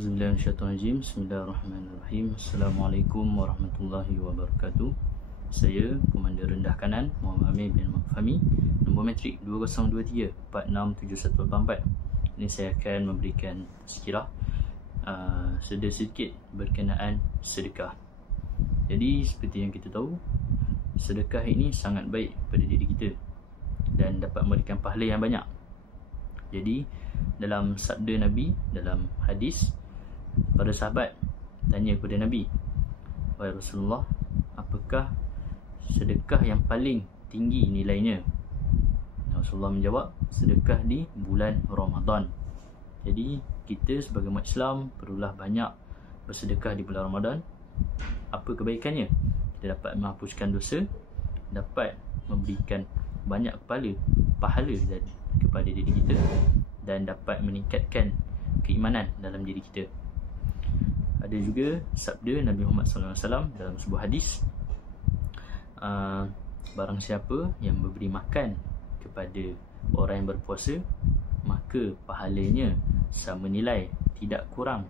A'udzubillahi minasyaitonirrajim. Bismillahirrahmanirrahim. Assalamualaikum warahmatullahi wabarakatuh. Saya Komander Rendah Kanan Muhammad Amir bin Fahmi, nombor metrik 2023467184. Ini saya akan memberikan sekirah sedikit berkenaan sedekah. Jadi seperti yang kita tahu, sedekah ini sangat baik pada diri kita dan dapat memberikan pahala yang banyak. Jadi dalam sabda Nabi, dalam hadis, para sahabat tanya kepada Nabi, "Wahai Rasulullah, apakah sedekah yang paling tinggi nilainya?" Rasulullah menjawab, sedekah di bulan Ramadan. Jadi kita sebagai umat Islam perlulah banyak bersedekah di bulan Ramadan. Apa kebaikannya? Kita dapat menghapuskan dosa, dapat memberikan banyak pahala kepada diri kita, dan dapat meningkatkan keimanan dalam diri kita. Ada juga sabda Nabi Muhammad SAW dalam sebuah hadis, barang siapa yang memberi makan kepada orang yang berpuasa, maka pahalanya sama nilai, tidak kurang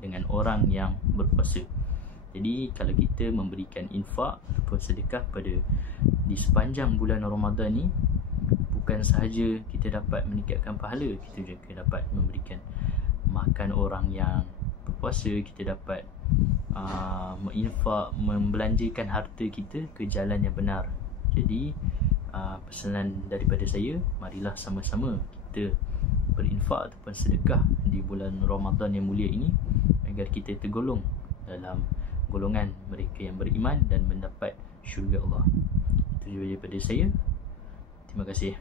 dengan orang yang berpuasa. Jadi kalau kita memberikan infak ataupun sedekah di sepanjang bulan Ramadan ni, bukan sahaja kita dapat meningkatkan pahala, kita juga dapat memberikan makan orang yang berpuasa, kita dapat menginfak, membelanjakan harta kita ke jalan yang benar. Jadi pesanan daripada saya, marilah sama-sama kita berinfak ataupun sedekah di bulan Ramadan yang mulia ini, agar kita tergolong dalam golongan mereka yang beriman dan mendapat syurga Allah. Itu daripada saya. Terima kasih.